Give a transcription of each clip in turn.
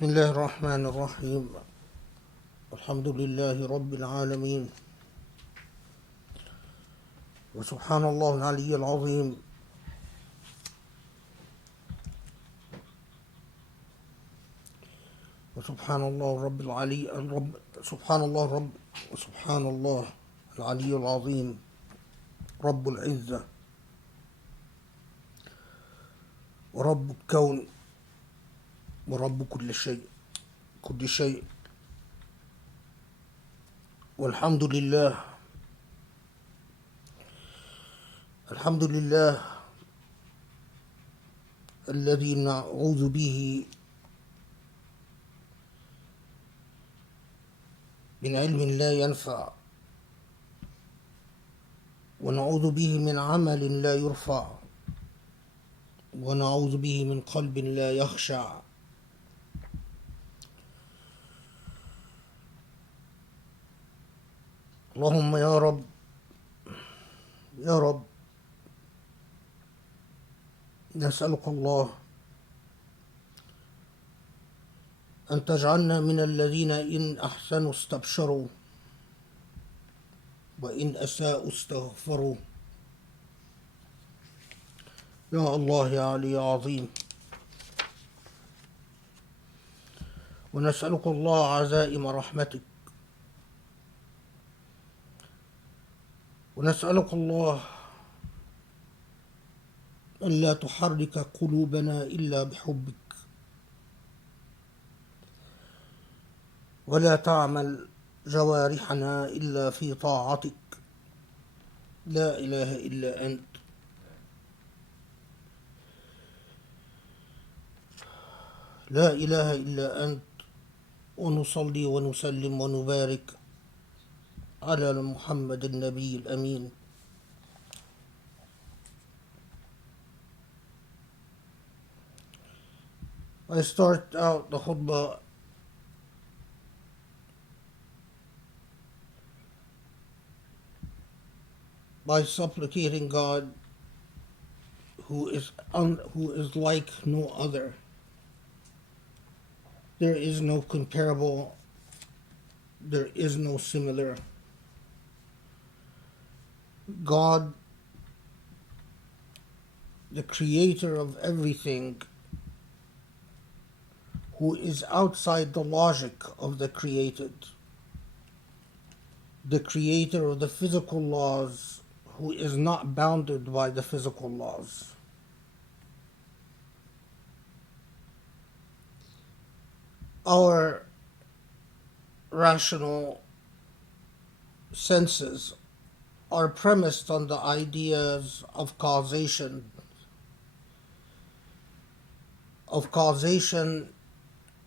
بسم الله الرحمن الرحيم. الحمد لله رب العالمين، وسبحان الله العلي العظيم، وسبحان الله رب العلي الرب سبحان الله رب وسبحان الله العلي العظيم رب العزة ورب الكون ورب كل شيء والحمد لله. الحمد لله الذي نعوذ به من علم لا ينفع، ونعوذ به من عمل لا يرفع، ونعوذ به من قلب لا يخشع. اللهم يا رب يا رب نسألك الله أن تجعلنا من الذين إن أحسنوا استبشروا وإن أساءوا استغفروا. يا الله يا علي يا عظيم. ونسألك الله عزائم رحمتك، ونسألك الله أن لا تحرك قلوبنا إلا بحبك، ولا تعمل جوارحنا إلا في طاعتك. لا إله إلا أنت. لا إله إلا أنت. ونصلي ونسلم ونبارك على محمد النبي الأمين. I start out the khutbah by supplicating God, who is like no other. There is no comparable, there is no similar. God, the creator of everything, who is outside the logic of the created, the creator of the physical laws, who is not bounded by the physical laws. Our rational senses are premised on the ideas of causation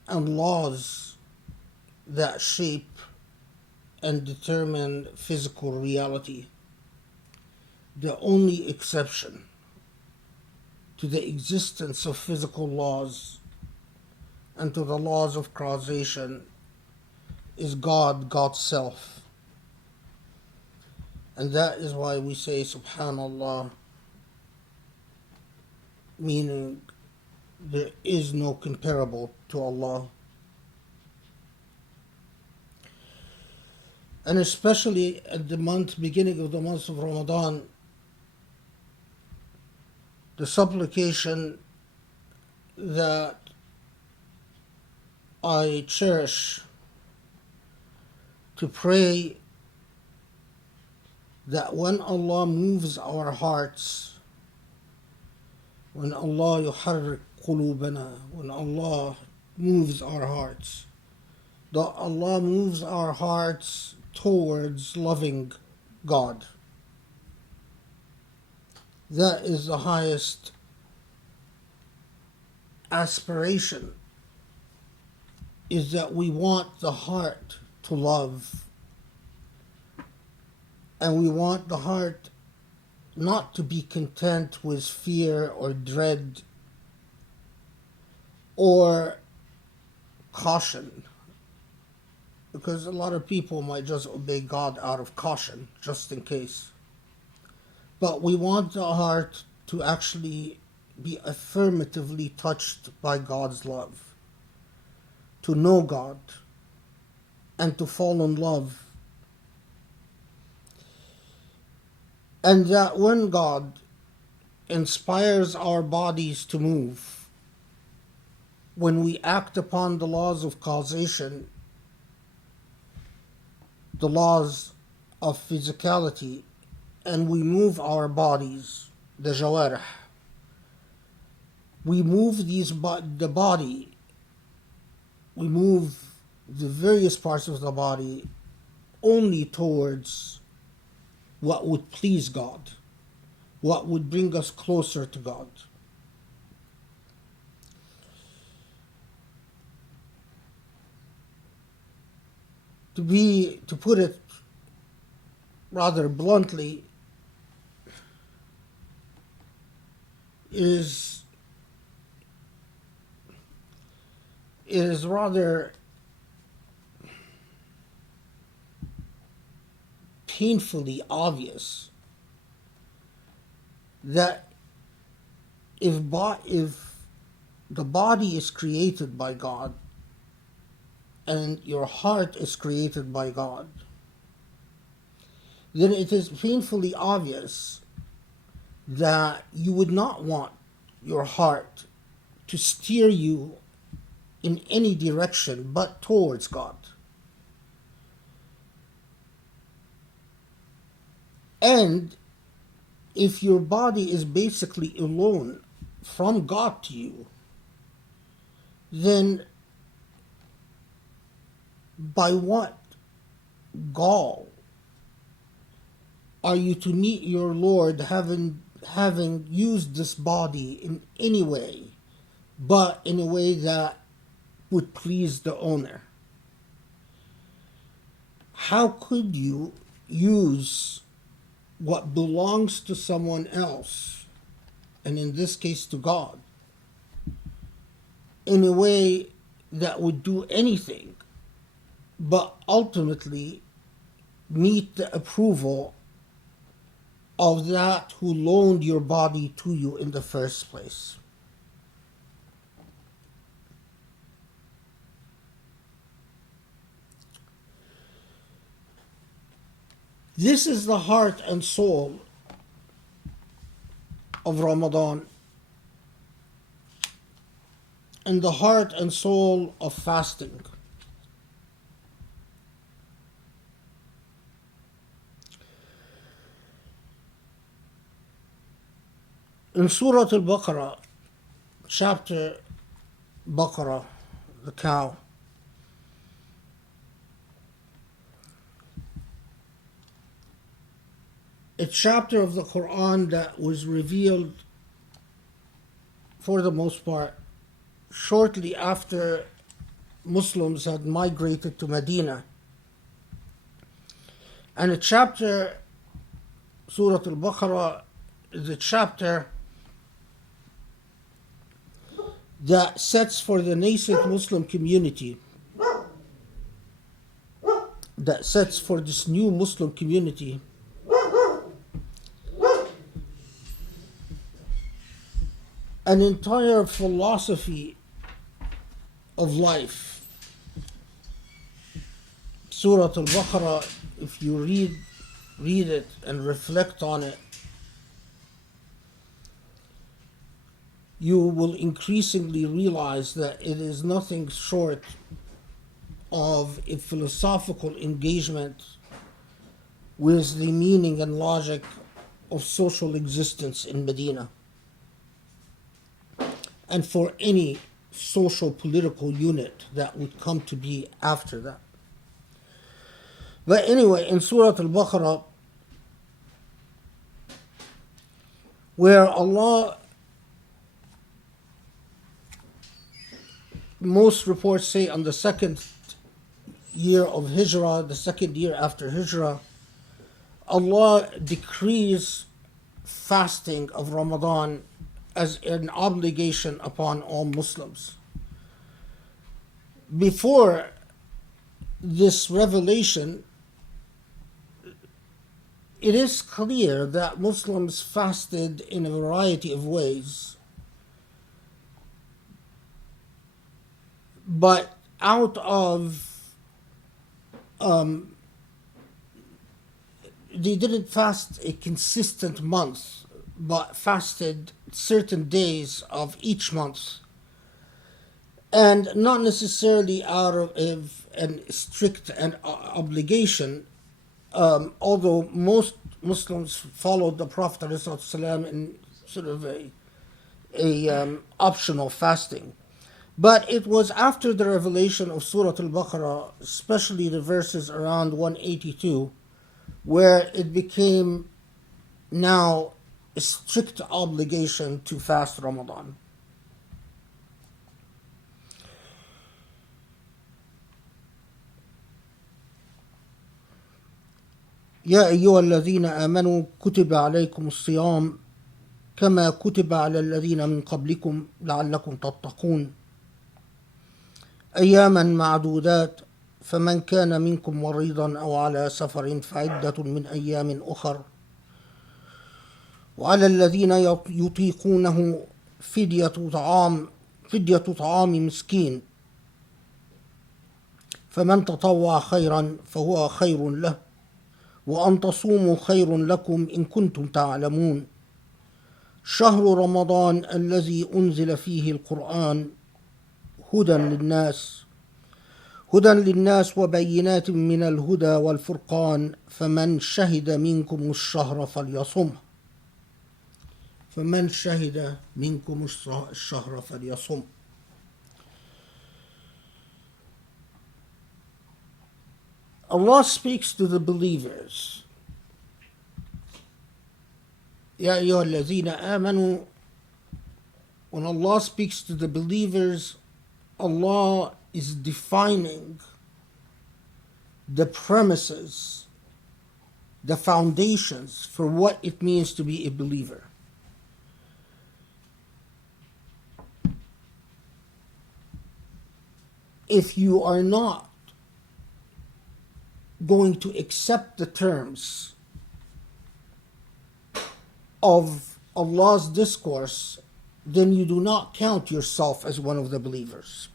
and laws that shape and determine physical reality. The only exception to the existence of physical laws and to the laws of causation is God's self. And that is why we say Subhanallah, meaning there is no comparable to Allah. And especially at the beginning of the month of Ramadan, the supplication that I cherish to pray that when Allah moves our hearts, when Allah yuharrik qulubana, when Allah moves our hearts, that Allah moves our hearts towards loving God. That is the highest aspiration, is that we want the heart to love. And we want the heart not to be content with fear or dread or caution. Because a lot of people might just obey God out of caution, just in case. But we want the heart to actually be affirmatively touched by God's love. to know God and to fall in love. And that when God inspires our bodies to move, when we act upon the laws of causation, the laws of physicality, and we move our bodies, the jawarih, we move the body, we move the various parts of the body only towards what would please God, what would bring us closer to God. To put it rather bluntly, it is rather painfully obvious that if the body is created by God and your heart is created by God, then it is painfully obvious that you would not want your heart to steer you in any direction but towards God. And if your body is basically alone from God to you, then by what gall are you to meet your Lord having used this body in any way but in a way that would please the owner? How could you use what belongs to someone else, and in this case to God, in a way that would do anything but ultimately meet the approval of that who loaned your body to you in the first place? This is the heart and soul of Ramadan and the heart and soul of fasting. In Surah Al-Baqarah, chapter Baqarah, the cow, a chapter of the Qur'an that was revealed for the most part shortly after Muslims had migrated to Medina. And a chapter, Surah Al-Baqarah, is a chapter that sets for the nascent Muslim community, that sets for this new Muslim community an entire philosophy of life. Surah Al-Baqarah, if you read it and reflect on it, you will increasingly realize that it is nothing short of a philosophical engagement with the meaning and logic of social existence in Medina, and for any social political unit that would come to be after that. But anyway, in Surah Al-Baqarah, where Allah, most reports say on the second year of Hijrah, the second year after Hijrah, Allah decrees fasting of Ramadan as an obligation upon all Muslims. Before this revelation, it is clear that Muslims fasted in a variety of ways. But out of, they didn't fast a consistent month, but fasted certain days of each month, and not necessarily out of a strict obligation, although most Muslims followed the Prophet ﷺ in sort of a optional fasting. But it was after the revelation of Surah Al-Baqarah, especially the verses around 182, where it became now a strict obligation to fast Ramadan. يا أيها الذين آمنوا كتب عليكم الصيام كما كتب على الذين من قبلكم لعلكم تتقون أياما معدودات فمن كان منكم مريضا أو على سفر فعدة من أيام أخر وعلى الذين يطيقونه فدية طعام مسكين فمن تطوع خيرا فهو خير له وأن تصوموا خير لكم إن كنتم تعلمون شهر رمضان الذي أنزل فيه القرآن هدى للناس وبينات من الهدى والفرقان فمن شهد منكم الشهر فليصمه Allah speaks to the believers. Ya ayyuha alladhina amanu. When Allah speaks to the believers, Allah is defining the premises, the foundations for what it means to be a believer. If you are not going to accept the terms of Allah's discourse, then you do not count yourself as one of the believers.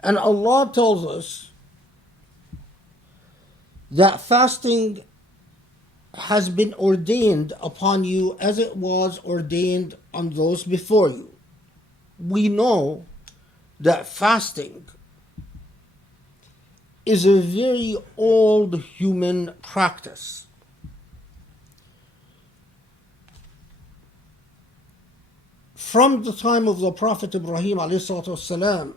And Allah tells us that fasting has been ordained upon you as it was ordained on those before you. We know that fasting is a very old human practice. From the time of the Prophet Ibrahim ﷺ,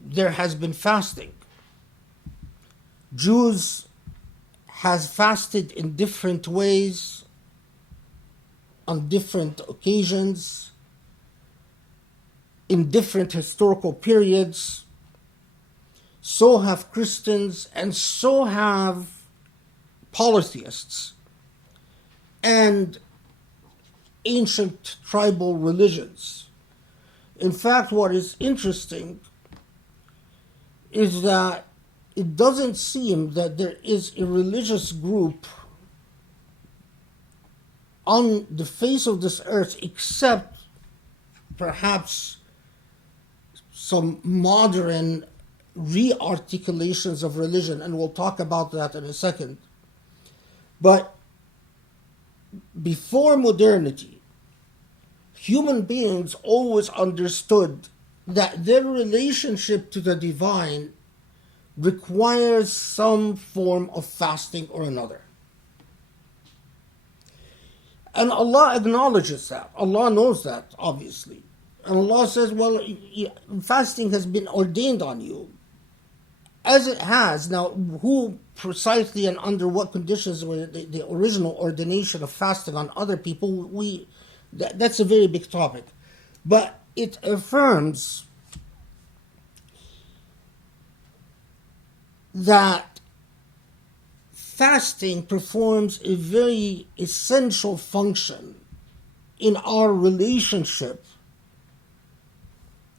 there has been fasting. Jews has fasted in different ways, on different occasions, in different historical periods. So have Christians, and so have polytheists and ancient tribal religions. In fact, what is interesting is that it doesn't seem that there is a religious group on the face of this earth, except perhaps some modern re-articulations of religion, and we'll talk about that in a second. But before modernity, human beings always understood that their relationship to the divine requires some form of fasting or another. And Allah acknowledges that. Allah knows that, obviously. And Allah says, well, fasting has been ordained on you, as it has. Now, who precisely and under what conditions were the original ordination of fasting on other people, that's a very big topic. But it affirms that fasting performs a very essential function in our relationship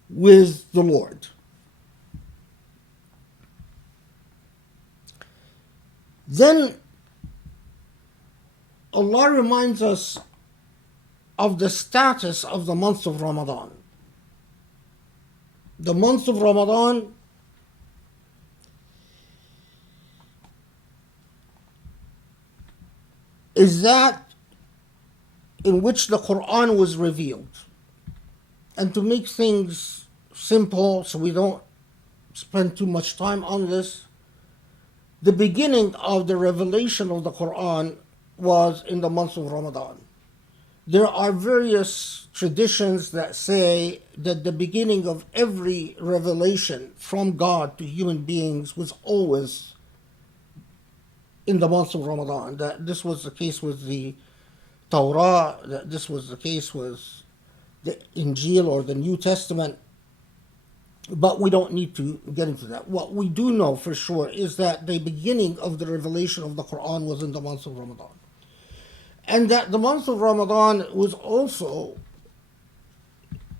with the Lord. Then Allah reminds us of the status of the month of Ramadan. the month of Ramadan is that in which the Qur'an was revealed. And to make things simple so we don't spend too much time on this, the beginning of the revelation of the Qur'an was in the month of Ramadan. There are various traditions that say that the beginning of every revelation from God to human beings was always in the month of Ramadan. That this was the case with the Torah, that this was the case with the Injil or the New Testament. But we don't need to get into that. What we do know for sure is that the beginning of the revelation of the Quran was in the month of Ramadan. And that the month of Ramadan was also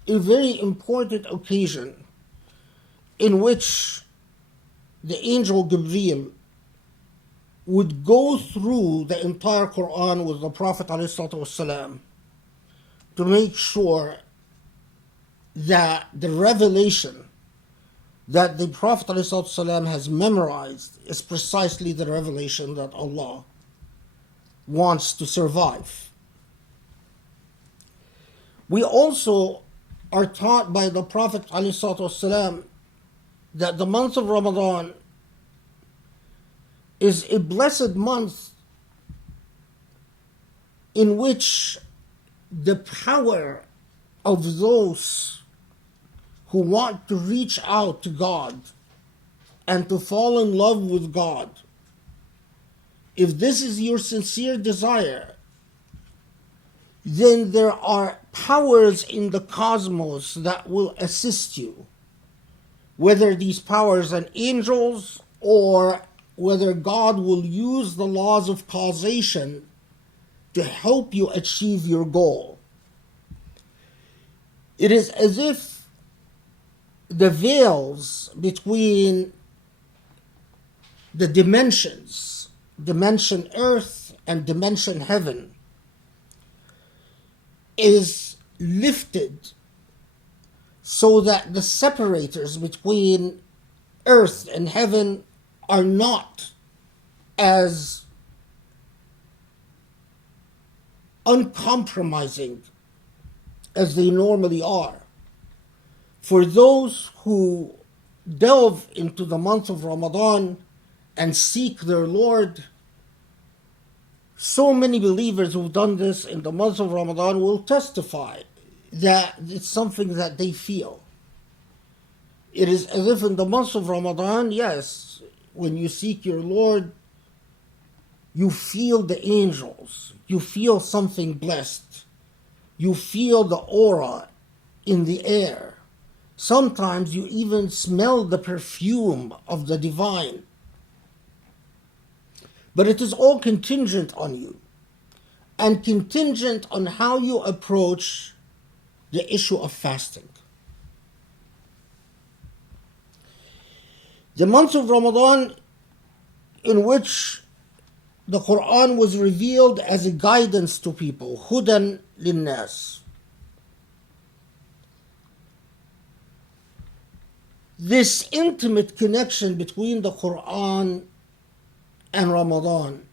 a very important occasion in which the angel Gabriel would go through the entire Quran with the Prophet ﷺ to make sure that the revelation that the Prophet ﷺ has memorized is precisely the revelation that Allah wants to survive. We also are taught by the Prophet ﷺ that the month of Ramadan is a blessed month in which the power of those who want to reach out to God and to fall in love with God, if this is your sincere desire, then there are powers in the cosmos that will assist you, whether these powers are angels or whether God will use the laws of causation to help you achieve your goal. It is as if the veils between the dimensions, dimension earth and dimension heaven, is lifted so that the separators between earth and heaven are not as uncompromising as they normally are. For those who delve into the month of Ramadan and seek their Lord, so many believers who've done this in the month of Ramadan will testify that it's something that they feel. It is as if in the month of Ramadan, yes, when you seek your Lord, you feel the angels, you feel something blessed, you feel the aura in the air. Sometimes you even smell the perfume of the divine. But it is all contingent on you, and contingent on how you approach the issue of fasting. The month of Ramadan, in which the Qur'an was revealed as a guidance to people, hudan linnas. This intimate connection between the Qur'an and Ramadan.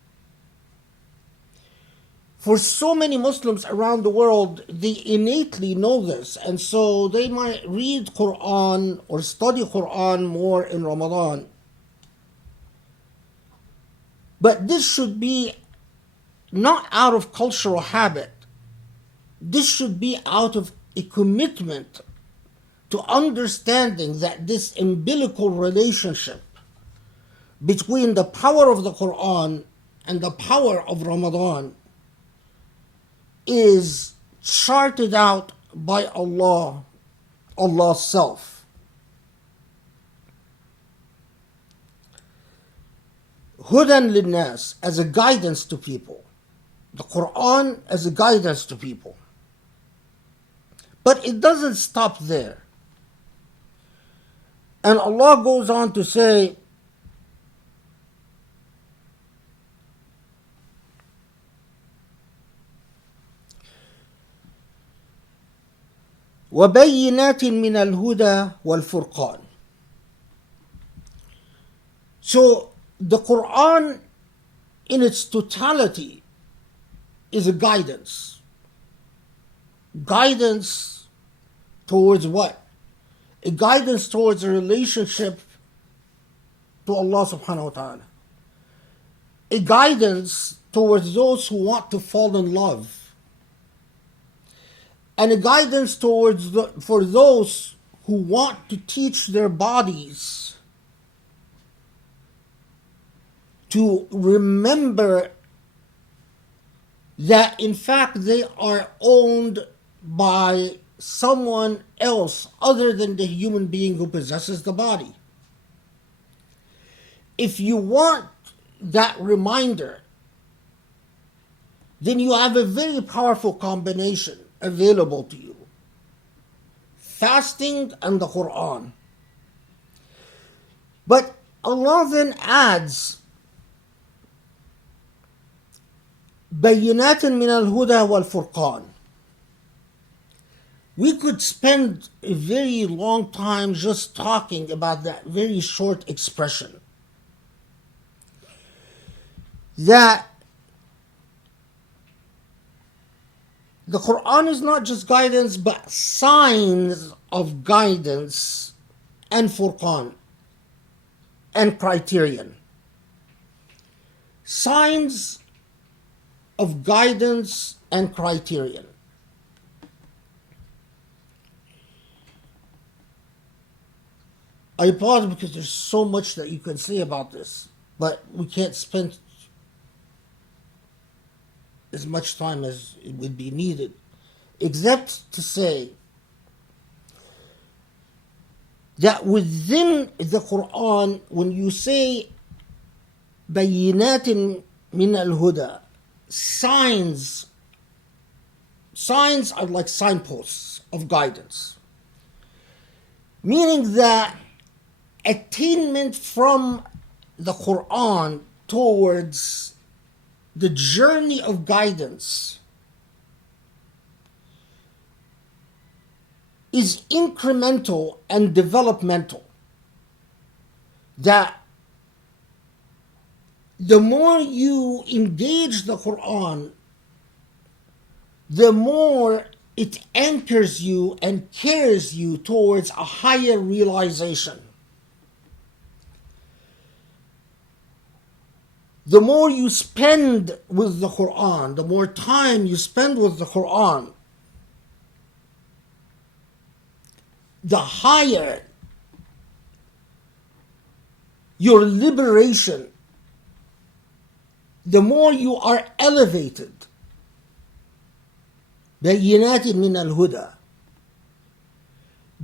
For so many Muslims around the world, they innately know this, and so they might read Qur'an or study Qur'an more in Ramadan. But this should be not out of cultural habit. This should be out of a commitment to understanding that this umbilical relationship between the power of the Qur'an and the power of Ramadan is charted out by Allah, Allah's self. Hudan linnas, as a guidance to people. The Qur'an as a guidance to people. But it doesn't stop there. And Allah goes on to say, وبينات من الهدى والفرقان. So the Qur'an in its totality is a guidance. Guidance towards what? A guidance towards a relationship to Allah subhanahu wa ta'ala. A guidance towards those who want to fall in love. And a guidance for those who want to teach their bodies to remember that in fact they are owned by someone else other than the human being who possesses the body. If you want that reminder, then you have a very powerful combination available to you: fasting and the Qur'an. But Allah then adds بينات من الهدى والفرقان. We could spend a very long time just talking about that very short expression. That the Qur'an is not just guidance, but signs of guidance and furqan and criterion. Signs of guidance and criterion. I pause because there's so much that you can say about this, but we can't spend as much time as it would be needed, except to say that within the Qur'an, when you say بينات من الهدى, signs are like signposts of guidance, meaning that attainment from the Qur'an towards the journey of guidance is incremental and developmental. That the more you engage the Qur'an, the more it anchors you and carries you towards a higher realization. The more you spend with the Qur'an, the more time you spend with the Qur'an, the higher your liberation, the more you are elevated. بينات من الهدى.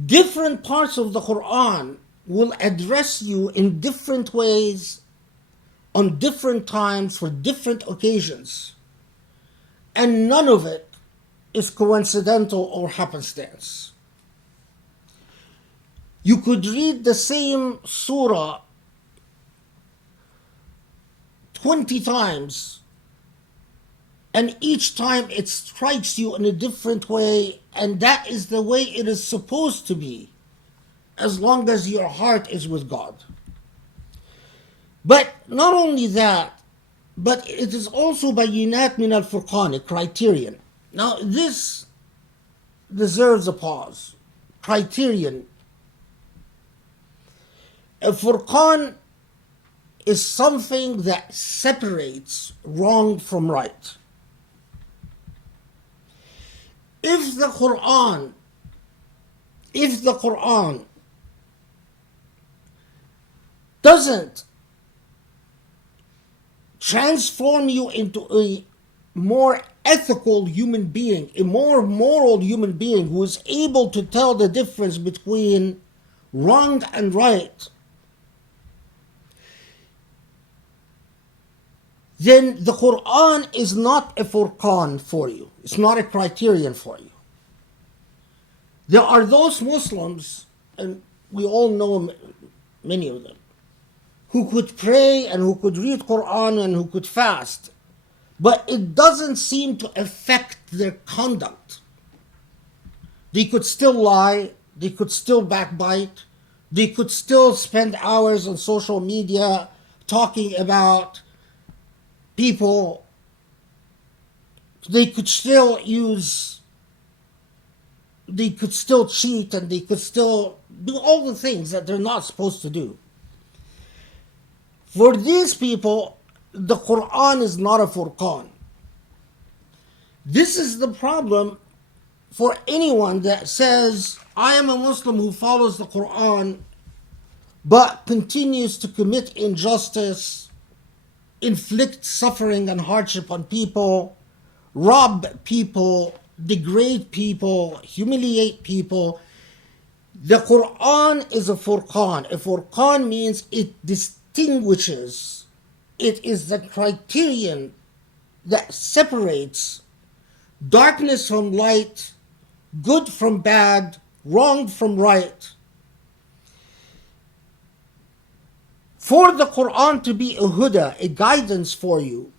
Different parts of the Qur'an will address you in different ways, on different times, for different occasions. And none of it is coincidental or happenstance. You could read the same surah 20 times, and each time it strikes you in a different way, and that is the way it is supposed to be, as long as your heart is with God. But not only that, but it is also bayinat min al-furqan, a criterion. Now this deserves a pause. Criterion. A furqan is something that separates wrong from right. If the Qur'an doesn't transform you into a more ethical human being, a more moral human being who is able to tell the difference between wrong and right, then the Qur'an is not a furqan for you. It's not a criterion for you. There are those Muslims, and we all know many of them, who could pray and who could read Qur'an and who could fast, but it doesn't seem to affect their conduct. They could still lie, they could still backbite, they could still spend hours on social media talking about people. They could still cheat, and they could still do all the things that they're not supposed to do. For these people, the Qur'an is not a furqan. This is the problem for anyone that says, I am a Muslim who follows the Qur'an, but continues to commit injustice, inflict suffering and hardship on people, rob people, degrade people, humiliate people. The Qur'an is a furqan. A furqan means it distinguishes. It is the criterion that separates darkness from light, good from bad, wrong from right. For the Qur'an to be a huda, a guidance for you,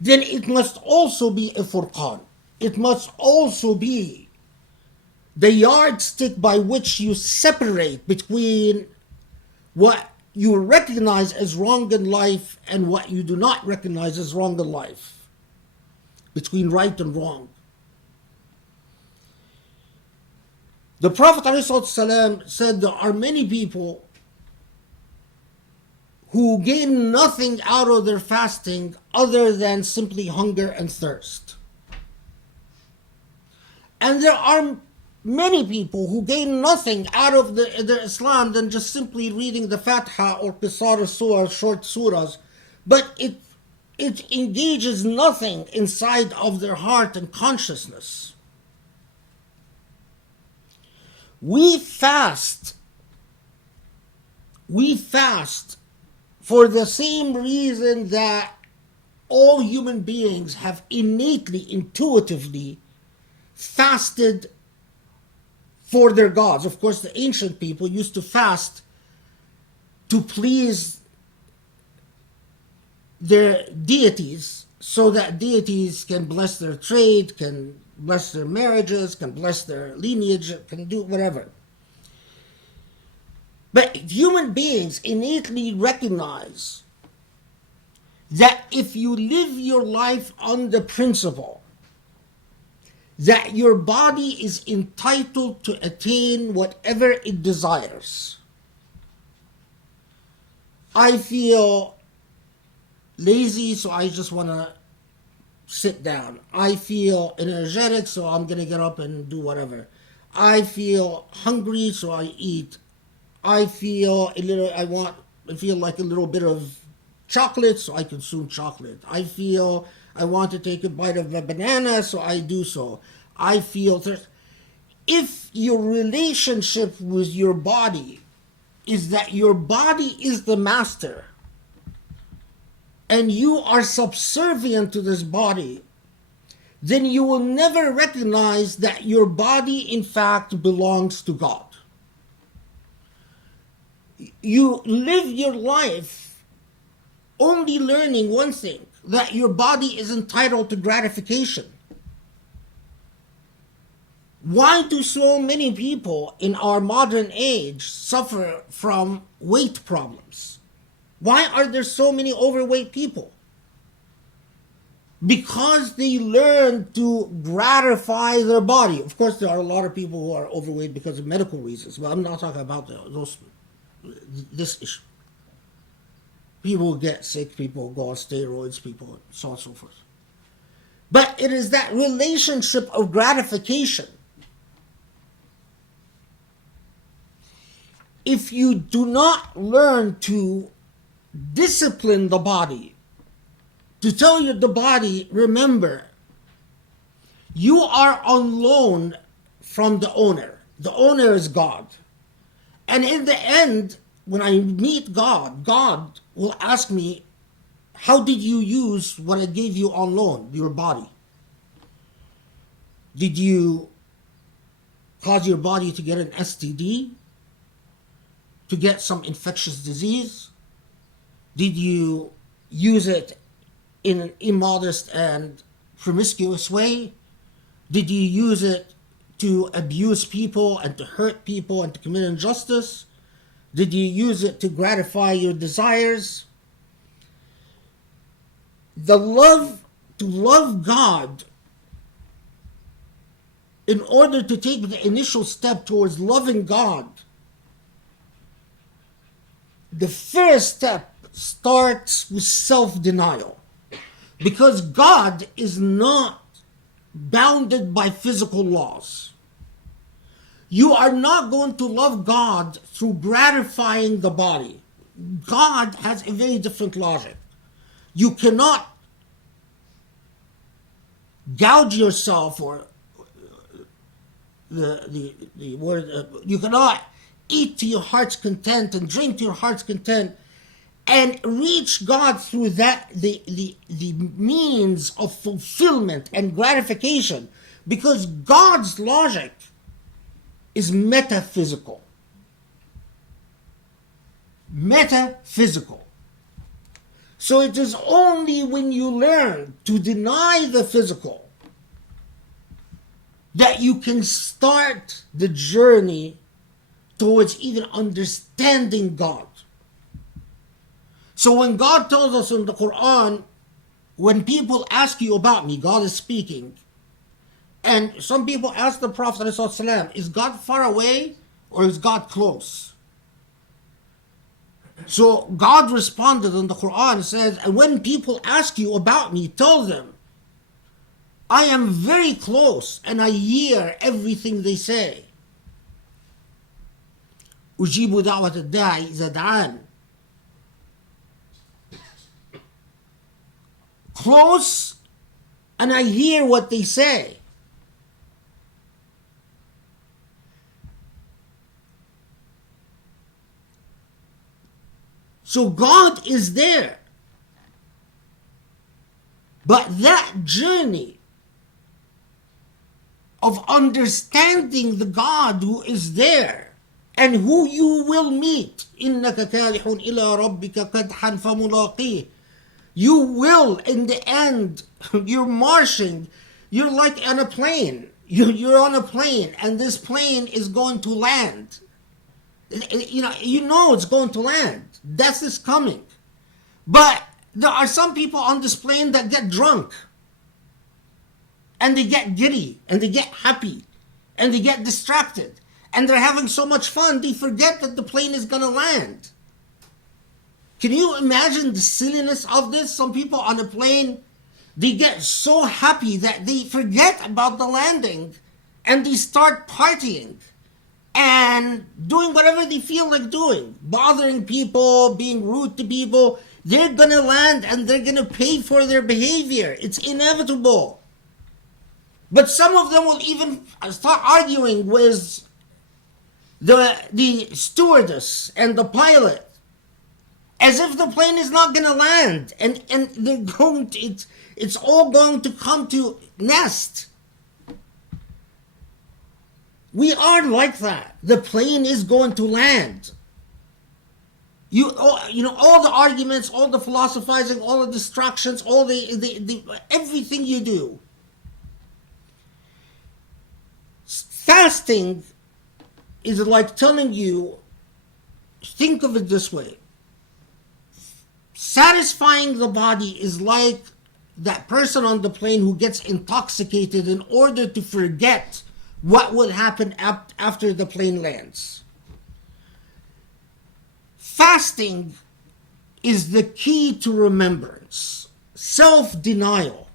then it must also be a furqan. It must also be the yardstick by which you separate between what you recognize as wrong in life and what you do not recognize as wrong in life, between right and wrong. The Prophet ﷺ said there are many people who gain nothing out of their fasting other than simply hunger and thirst. And there are many people who gain nothing out of their Islam than just simply reading the Fatiha or Qisar surah, short surahs, but it engages nothing inside of their heart and consciousness. We fast for the same reason that all human beings have innately, intuitively fasted for their gods. Of course, the ancient people used to fast to please their deities, so that deities can bless their trade, can bless their marriages, can bless their lineage, can do whatever. But human beings innately recognize that if you live your life on the principle that your body is entitled to attain whatever it desires. I feel lazy, so I just want to sit down. I feel energetic, so I'm going to get up and do whatever. I feel hungry, so I eat. I feel like a little bit of chocolate, so I consume chocolate. I feel I want to take a bite of a banana, so I do so. I feel thirst. If your relationship with your body is that your body is the master, and you are subservient to this body, then you will never recognize that your body in fact belongs to God. You live your life only learning one thing, that your body is entitled to gratification. Why do so many people in our modern age suffer from weight problems? Why are there so many overweight people? Because they learn to gratify their body. Of course, there are a lot of people who are overweight because of medical reasons, but I'm not talking about this issue. People get sick, people go on steroids, people so on and so forth. But it is that relationship of gratification. If you do not learn to discipline the body, to tell the body, remember, you are on loan from the owner. The owner is God. And in the end, when I meet God, God will ask me, how did you use what I gave you on loan, your body? Did you cause your body to get an STD? To get some infectious disease? Did you use it in an immodest and promiscuous way? Did you use it to abuse people and to hurt people and to commit injustice? Did you use it to gratify your desires? To love God, in order to take the initial step towards loving God, the first step starts with self-denial. Because God is not bounded by physical laws. You are not going to love God through gratifying the body. God has a very different logic. You cannot gouge yourself, or the word, you cannot eat to your heart's content and drink to your heart's content and reach God through that the means of fulfillment and gratification, because God's logic is metaphysical. Metaphysical. So it is only when you learn to deny the physical that you can start the journey towards even understanding God. So when God tells us in the Qur'an, when people ask you about me, God is speaking, and some people ask the Prophet ﷺ, is God far away or is God close? So God responded in the Qur'an, says, and when people ask you about me, tell them, I am very close and I hear everything they say. أجيب دعوة الداعي إذا دعان. Close, and I hear what they say. So God is there. But that journey of understanding the God who is there and who you will meet, إِنَّكَ كَالِحٌ إِلَىٰ رَبِّكَ كَدْحًا فَمُلَاقِيهِ, you will, in the end, you're marching, you're like on a plane. You're on a plane, and this plane is going to land. You know it's going to land. Death is coming. But there are some people on this plane that get drunk, and they get giddy, and they get happy, and they get distracted, and they're having so much fun, they forget that the plane is going to land. Can you imagine the silliness of this? Some people on a plane, they get so happy that they forget about the landing and they start partying and doing whatever they feel like doing, bothering people, being rude to people. They're going to land and they're going to pay for their behavior. It's inevitable. But some of them will even start arguing with the stewardess and the pilot, as if the plane is not going to land, and they're going to, it's all going to come to nest. We are like that. The plane is going to land. All the arguments, all the philosophizing, all the distractions, all the everything you do. Fasting is like telling you, think of it this way. Satisfying the body is like that person on the plane who gets intoxicated in order to forget what will happen after the plane lands. Fasting is the key to remembrance, self-denial.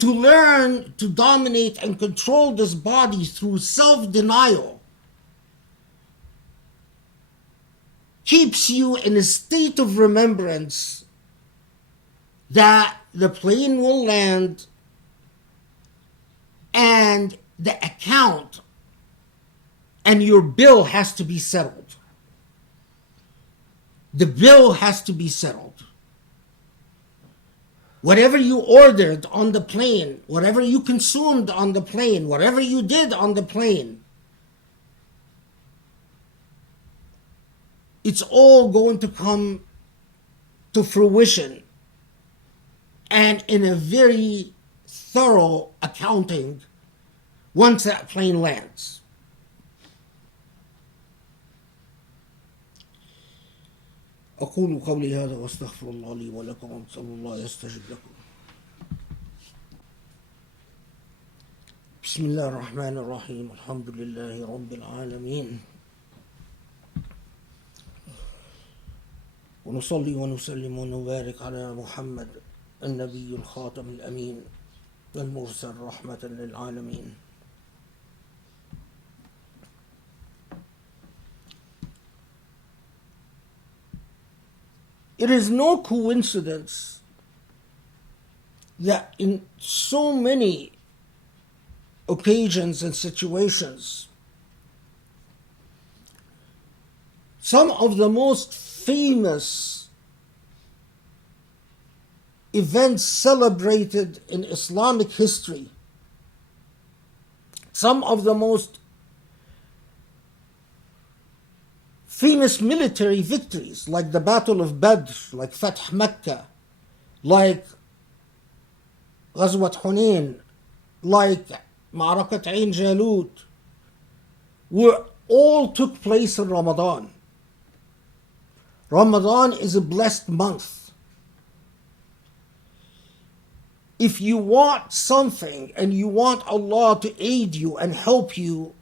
To learn to dominate and control this body through self-denial keeps you in a state of remembrance that the plane will land and the account and your bill has to be settled. The bill has to be settled. Whatever you ordered on the plane, whatever you consumed on the plane, whatever you did on the plane, it's all going to come to fruition, and in a very thorough accounting once that plane lands. أقول قولي هذا وأستغفر الله لي ولكم وأسأل الله يستجب لكم. بسم الله الرحمن الرحيم. الحمد لله رب العالمين، ونصلي ونسلم ونبارك على محمد النبي الخاتم الأمين المرسل رحمة للعالمين. It is no coincidence that in so many occasions and situations, some of the most famous events celebrated in Islamic history, some of the most famous military victories, like the Battle of Badr, like Fath Mecca, like Ghazwat Hunain, like Ma'arakat Ain Jalut, were all took place in Ramadan. Ramadan is a blessed month. If you want something and you want Allah to aid you and help you,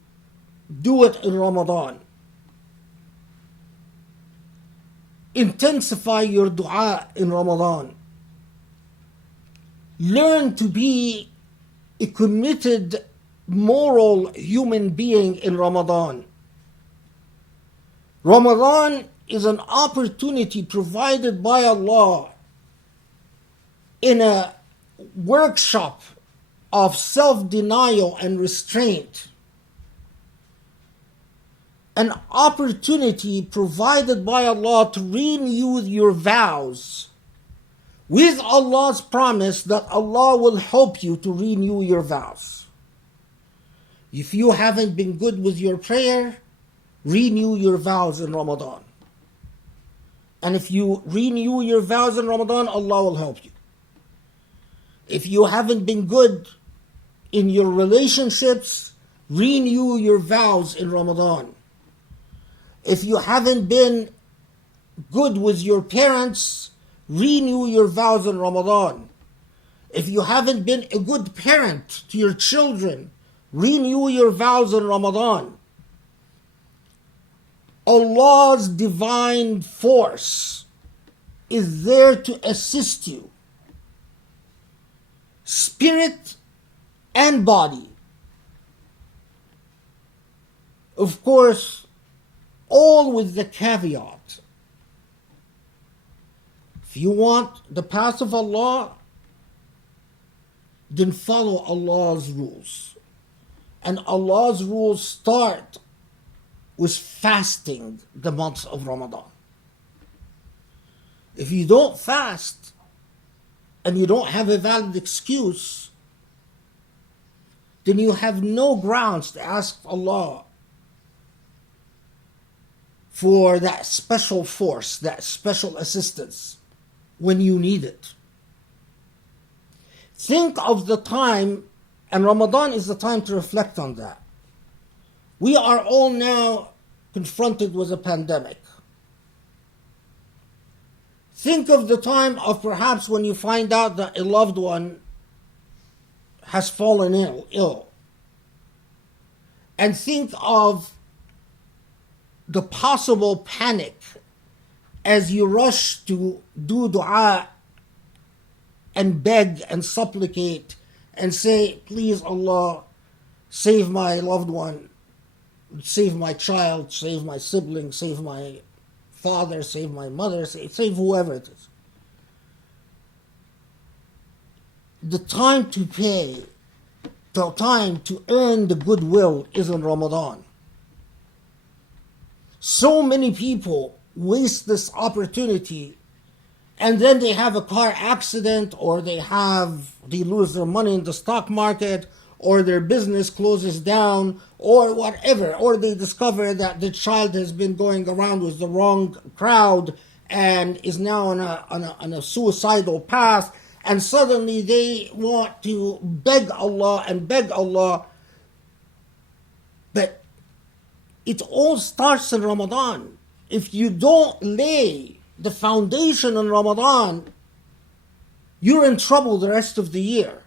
do it in Ramadan. Intensify your dua in Ramadan. Learn to be a committed, moral human being in Ramadan. Ramadan is an opportunity provided by Allah in a workshop of self-denial and restraint. An opportunity provided by Allah to renew your vows with Allah's promise that Allah will help you to renew your vows. If you haven't been good with your prayer, renew your vows in Ramadan. And if you renew your vows in Ramadan, Allah will help you. If you haven't been good in your relationships, renew your vows in Ramadan. If you haven't been good with your parents, renew your vows in Ramadan. If you haven't been a good parent to your children, renew your vows in Ramadan. Allah's divine force is there to assist you, spirit and body. Of course, all with the caveat: if you want the path of Allah, then follow Allah's rules. And Allah's rules start with fasting the month of Ramadan. If you don't fast and you don't have a valid excuse, then you have no grounds to ask Allah for that special force, that special assistance when you need it. Think of the time, and Ramadan is the time to reflect on that. We are all now confronted with a pandemic. Think of the time of perhaps when you find out that a loved one has fallen ill. And think of the possible panic as you rush to do dua and beg and supplicate and say, please Allah, save my loved one, save my child, save my sibling, save my father, save my mother, save whoever it is. The time to pay, the time to earn the goodwill is in Ramadan. So many people waste this opportunity, and then they have a car accident, or they lose their money in the stock market, or their business closes down, or whatever, or they discover that the child has been going around with the wrong crowd and is now on a suicidal path, and suddenly they want to beg Allah It all starts in Ramadan. If you don't lay the foundation in Ramadan, you're in trouble the rest of the year.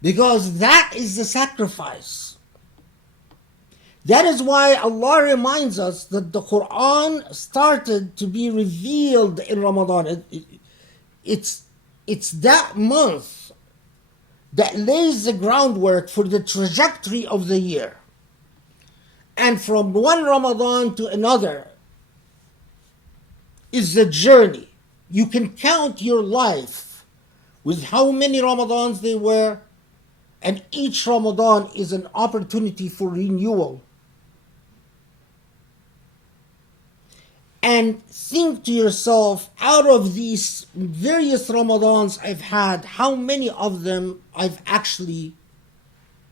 Because that is the sacrifice. That is why Allah reminds us that the Qur'an started to be revealed in Ramadan. It's that month that lays the groundwork for the trajectory of the year. And from one Ramadan to another is the journey. You can count your life with how many Ramadans there were, and each Ramadan is an opportunity for renewal. And think to yourself, out of these various Ramadans I've had, how many of them I've actually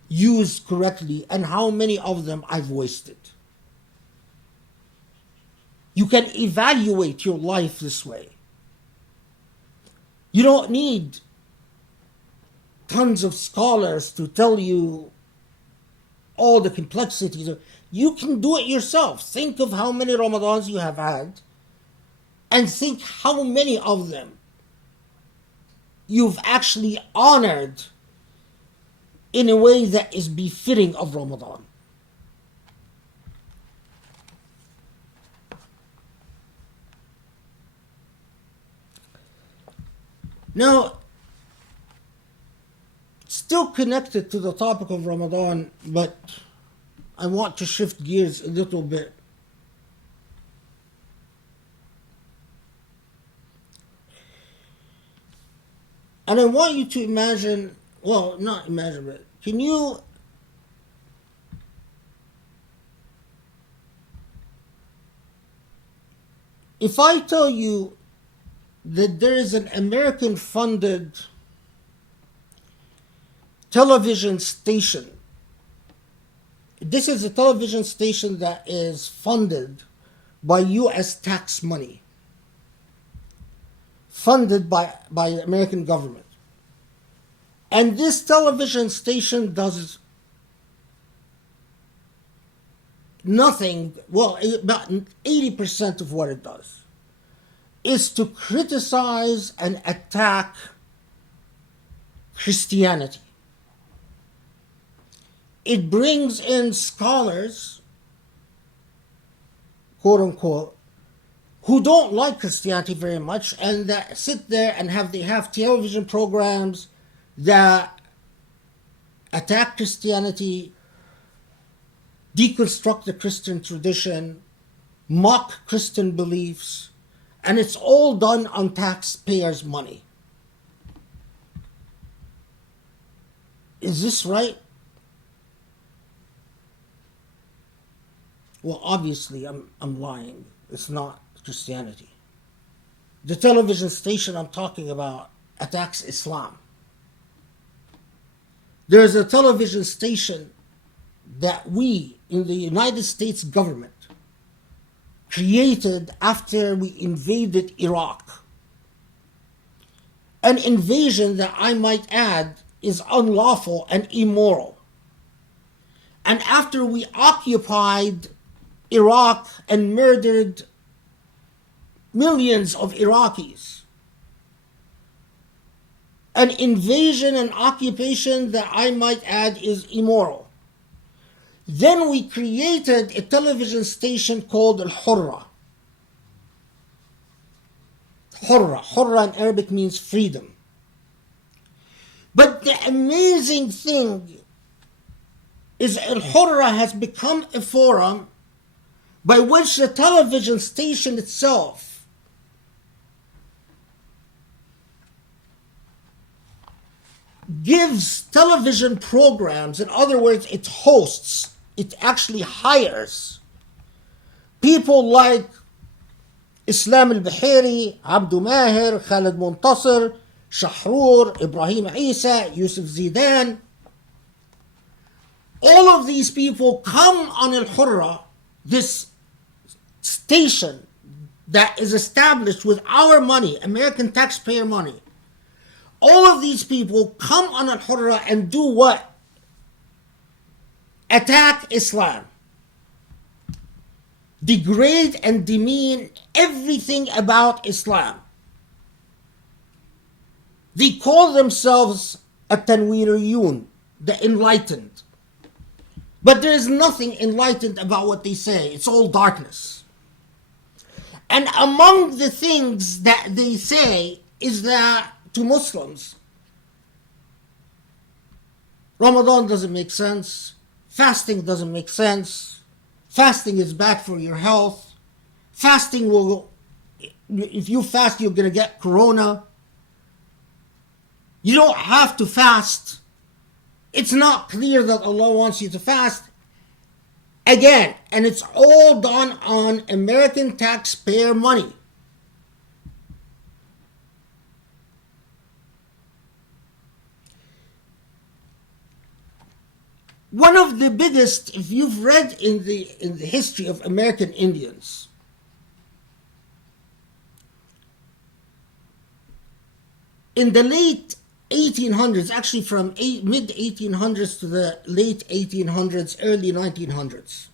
used correctly and how many of them I've wasted. You can evaluate your life this way. You don't need tons of scholars to tell you all the complexities. You can do it yourself. Think of how many Ramadans you have had and think how many of them you've actually honored in a way that is befitting of Ramadan. Now, still connected to the topic of Ramadan, but I want to shift gears a little bit. And I want you to imagine, well, not imagine, but can you if I tell you that there is an American-funded television station. This is a television station that is funded by U.S. tax money, funded by the American government. And this television station does nothing, well, about 80% of what it does is to criticize and attack Christianity. It brings in scholars, quote unquote, who don't like Christianity very much and that sit there and have television programs that attack Christianity, deconstruct the Christian tradition, mock Christian beliefs, and it's all done on taxpayers' money. Is this right? Well, obviously, I'm lying. It's not Christianity. The television station I'm talking about attacks Islam. There's a television station that we in the United States government created after we invaded Iraq. An invasion that I might add is unlawful and immoral. And after we occupied Iraq and murdered millions of Iraqis, an invasion and occupation that I might add is immoral. Then we created a television station called Al-Hurra. Hurra in Arabic means freedom. But the amazing thing is Al-Hurra has become a forum by which the television station itself gives television programs. In other words, it hosts, it actually hires people like Islam al-Bahiri, Abdu Mahir, Khalid Muntasir, Shahrur, Ibrahim Isa, Yusuf Zidan. All of these people come on Al-Hurra, this station that is established with our money, American taxpayer money. All of these people come on Al-Hurra and do what? attack Islam, degrade and demean everything about Islam. They call themselves at-tanwiriyun, the enlightened. But there is nothing enlightened about what they say. It's all darkness. And among the things that they say is that to Muslims, Ramadan doesn't make sense, fasting doesn't make sense, fasting is bad for your health, fasting will, if you fast you're going to get corona, you don't have to fast, it's not clear that Allah wants you to fast. Again, and it's all done on American taxpayer money. One of the biggest, if you've read in the history of American Indians, in the late 1800s, actually from mid 1800s to the late 1800s, early 1900s,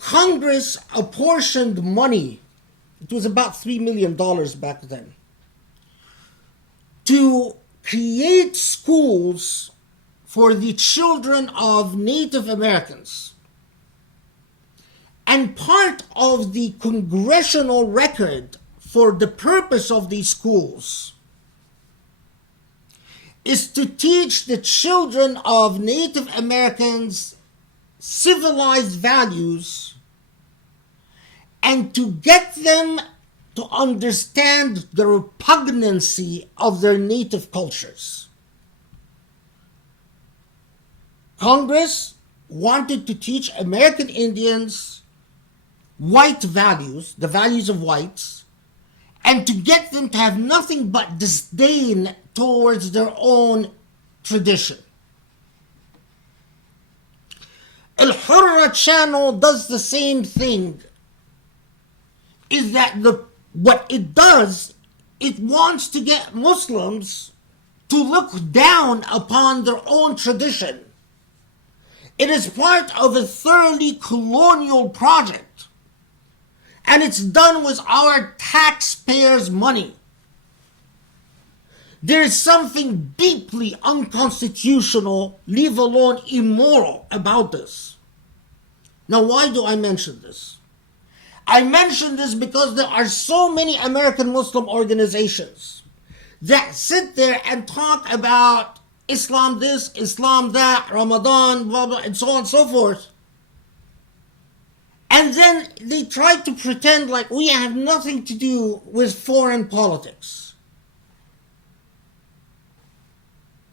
Congress apportioned money, it was about $3 million back then, to create schools for the children of Native Americans. And part of the congressional record for the purpose of these schools is to teach the children of Native Americans civilized values and to get them to understand the repugnancy of their native cultures. Congress wanted to teach American Indians white values, the values of whites, and to get them to have nothing but disdain towards their own tradition. Al-Hurra channel does the same thing. Is that what it does, it wants to get Muslims to look down upon their own tradition. It is part of a thoroughly colonial project. And it's done with our taxpayers' money. There is something deeply unconstitutional, leave alone immoral, about this. Now, why do I mention this? I mention this because there are so many American Muslim organizations that sit there and talk about Islam this, Islam that, Ramadan, blah, blah, and so on and so forth. And then they try to pretend like we have nothing to do with foreign politics.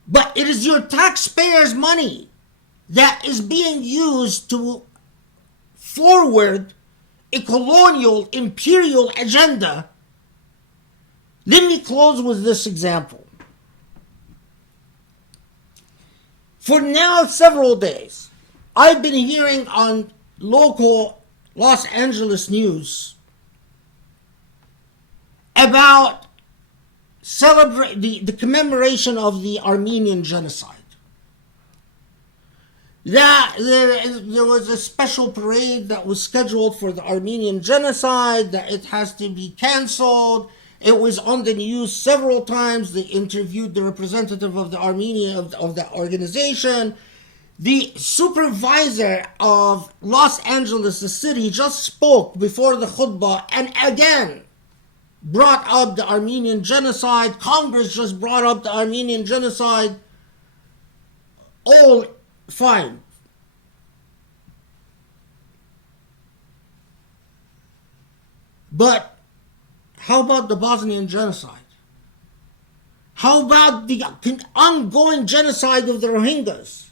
But it is your taxpayers' money that is being used to forward a colonial, imperial agenda. Let me close with this example. For now several days, I've been hearing on local Los Angeles news about the commemoration of the Armenian genocide. That there was a special parade that was scheduled for the Armenian genocide, that it has to be canceled. It was on the news several times. They interviewed the representative of the Armenian, of the organization. The supervisor of Los Angeles, the city, just spoke before the Khutbah and again brought up the Armenian genocide. Congress just brought up the Armenian genocide. All fine. But how about the Bosnian genocide? How about the ongoing genocide of the Rohingyas?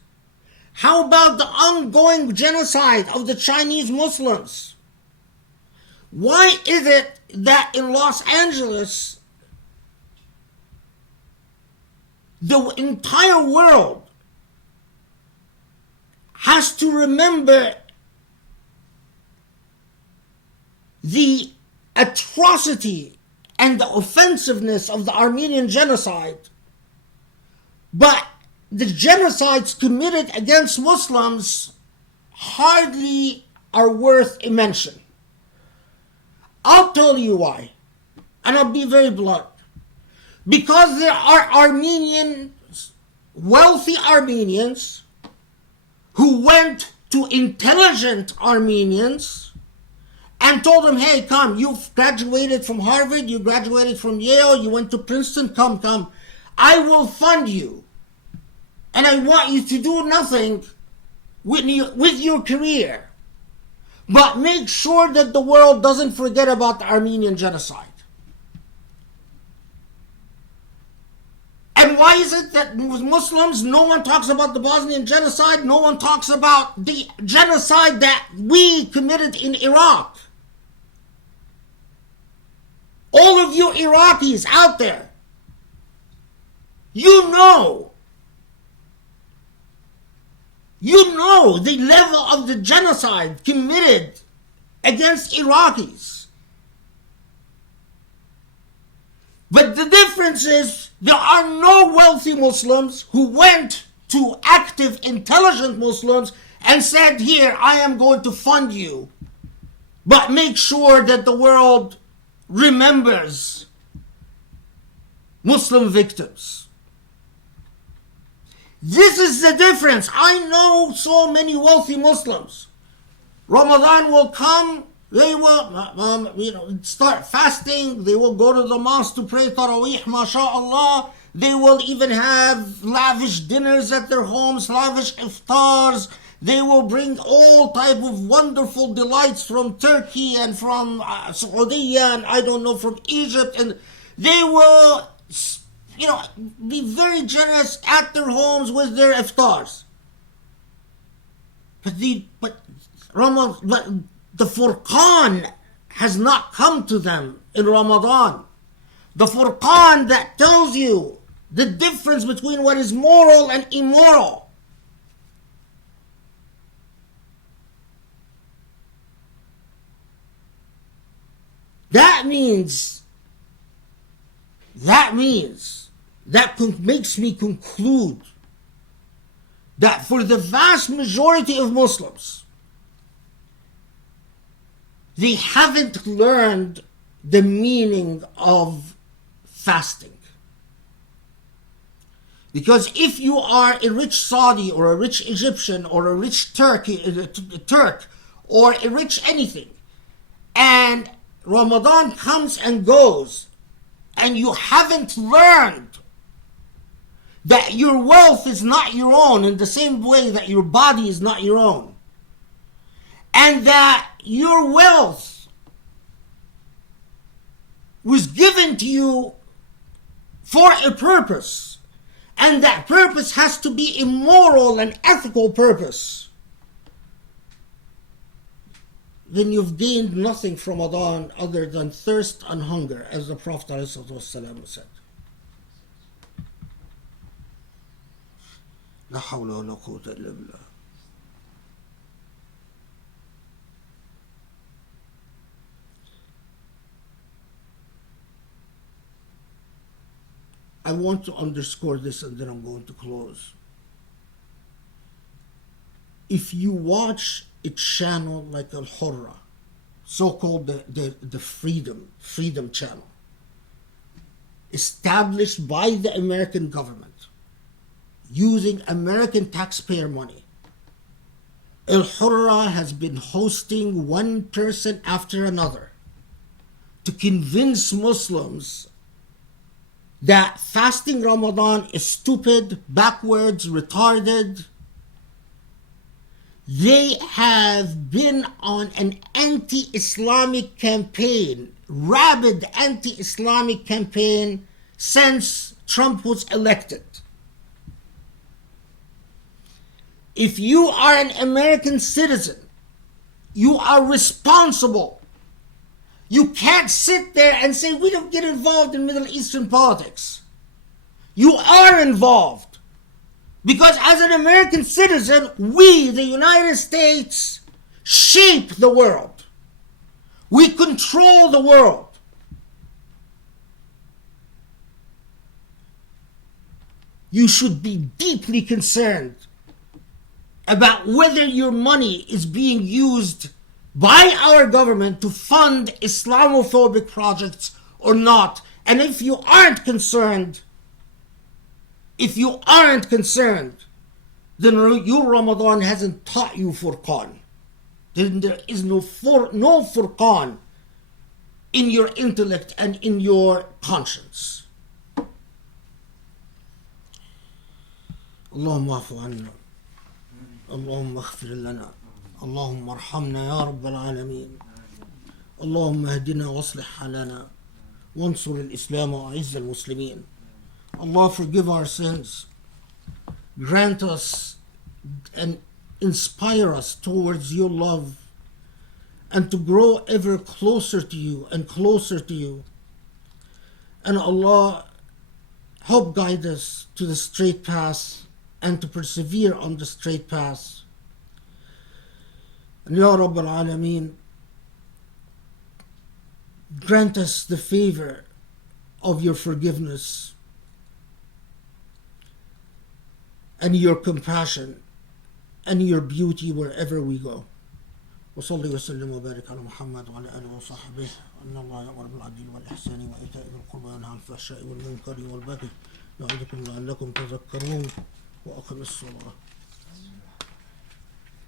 How about the ongoing genocide of the Chinese Muslims? Why is it that in Los Angeles, the entire world has to remember the atrocity and the offensiveness of the Armenian genocide, but the genocides committed against Muslims hardly are worth a mention. I'll tell you why, and I'll be very blunt. Because there are Armenians, wealthy Armenians, who went to intelligent Armenians and told them, hey, come, you've graduated from Harvard, you graduated from Yale, you went to Princeton, come. I will fund you. And I want you to do nothing with your career. But make sure that the world doesn't forget about the Armenian genocide. And why is it that with Muslims, no one talks about the Bosnian genocide, no one talks about the genocide that we committed in Iraq? All of you Iraqis out there, you know the level of the genocide committed against Iraqis. But the difference is there are no wealthy Muslims who went to active, intelligent Muslims and said, here, I am going to fund you, but make sure that the world remembers Muslim victims. This is the difference. I know so many wealthy Muslims. Ramadan will come, they will start fasting, they will go to the mosque to pray Taraweeh, mashallah. They will even have lavish dinners at their homes, lavish iftars. They will bring all type of wonderful delights from Turkey and from Saudi and I don't know, from Egypt. And they will be very generous at their homes with their iftars. But the Furqan has not come to them in Ramadan. The Furqan that tells you the difference between what is moral and immoral. That makes me conclude that for the vast majority of Muslims, they haven't learned the meaning of fasting. Because if you are a rich Saudi or a rich Egyptian or a rich Turk or a rich anything, and Ramadan comes and goes, and you haven't learned that your wealth is not your own in the same way that your body is not your own, and that your wealth was given to you for a purpose, and that purpose has to be a moral and ethical purpose, then you've gained nothing from Ramadan other than thirst and hunger, as the Prophet ﷺ said. لا حول ولا قوة إلا بالله. I want to underscore this and then I'm going to close. If you watch a channel like Al-Hurra, so-called the Freedom Channel, established by the American government, using American taxpayer money, Al-Hurra has been hosting one person after another to convince Muslims that fasting Ramadan is stupid, backwards, retarded. They have been on an anti-Islamic campaign, rabid anti-Islamic campaign, since Trump was elected. If you are an American citizen, you are responsible. You can't sit there and say, we don't get involved in Middle Eastern politics. You are involved. Because as an American citizen, we, the United States, shape the world. We control the world. you should be deeply concerned about whether your money is being used by our government to fund Islamophobic projects or not. And if you aren't concerned, then your Ramadan hasn't taught you Furqan. Then there is no Furqan in your intellect and in your conscience. اللهم اعف عنا اللهم اغفر لنا اللهم ارحمنا يا رب العالمين اللهم اهدنا واصلح حالنا وانصر الإسلام وأعز المسلمين. Allah, forgive our sins, grant us and inspire us towards your love, and to grow ever closer to you and closer to you. And Allah, help guide us to the straight path and to persevere on the straight path. And Ya Rabb al-Alameen, grant us the favor of your forgiveness and your compassion and your beauty wherever we go. وصلي وسلم وبارك على محمد وعلى آله وصحبه. إن الله يأمر بالعدل والإحسان وإيتاء ذي القربى وينهى عن الفحشاء والمنكر والبغي يعظكم لعلكم تذكرون وأقم الصلاة.